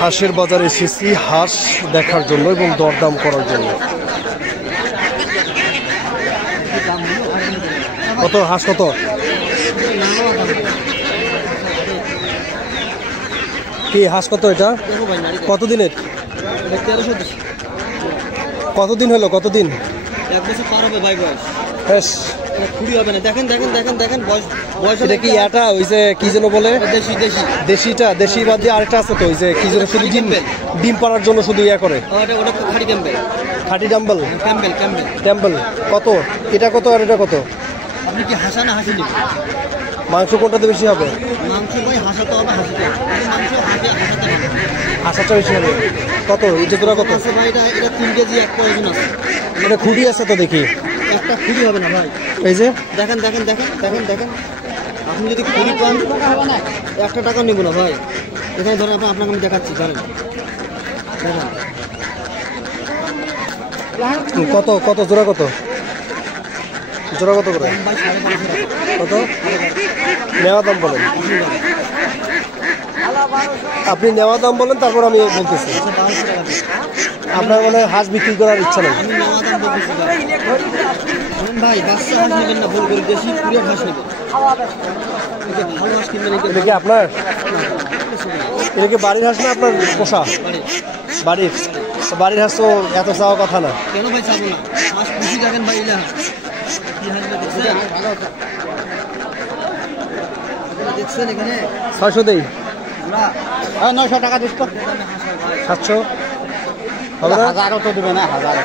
হাঁসের বাজারে এসেছি হাঁস দেখার জন্য এবং দরদাম করার জন্য। কত হাঁস কত? কি হাঁস কত এটা? কতদিনের? কতদিন হলো? কতদিন? 1 বছর পার হবে ভাই বয়স। বেশ কুড়ি হবে না। দেখেন দেখেন দেখেন দেখেন বয়স বয়স। এটা কি এটা ওই যে কি যেন বলে? দেশি দেশি দেশিটা। দেশি বাদ দিয়ে আরেকটা আছে তো ওই যে কি যেন শুধু ডিম পাড়ার জন্য শুধু ইয়া করে। ওটা ওটা খাঁটি ক্যাম্বেল। খাঁটি ডাম্বল? Campbell Campbell Campbell. কত এটা? কত আর এটা কত? আপনি কি হাসা না হাসি নেবেন? মাংস কোনটাতে বেশি হবে? মাংস ভাই হাসাতে হবে হাসিতে। মাংস হাসি হাসাতে হবে। হাসাটা বেশি হবে। কত এটা তোরা কত? আছে ভাই এটা 3 কেজি 1 ওজন আছে। এটা খুঁটি আছে তো দেখি। একটা খুঁড়ি হবে না ভাই। এই যে দেখেন দেখেন দেখেন দেখেন দেখেন আপনি যদি খুঁড়ি পান 1 টাকা নেব না ভাই। এখানে ধরেন আপনাকে আমি দেখাচ্ছি ধরেন দেখেন কত কত জোড়া কত? জোড়া কত করে? ভাই 550 কত নেওয়া দাম বলেন? আপনি নেওয়া দাম বলেন তারপর আমি বলতেছি। আপনার মানে হাঁস বিক্রি করার ইচ্ছা নেই? আমি নেওয়া দাম বলতেছি ভাই। বাচ্চা হাঁস নেবেন না, ভুল করে দেশি কুরিয়ার হাঁস নেবেন। এটা ভালো হাঁস কিনবেন। এটা কি আপনার? এটা কি বাড়ির হাঁস না আপনার পোষা? বাড়ির। বাড়ির হাঁস তো এত চাওয়া কথা না। কেন ভাই চাবো না? হাঁস খুশি দেখেন ভাই। ইলা হাঁস কি হাঁস দেখছেন এখানে 600 দেই। 900 টাকা দিস তো। 700 হবে না? 1000 তো দেবে না। 1000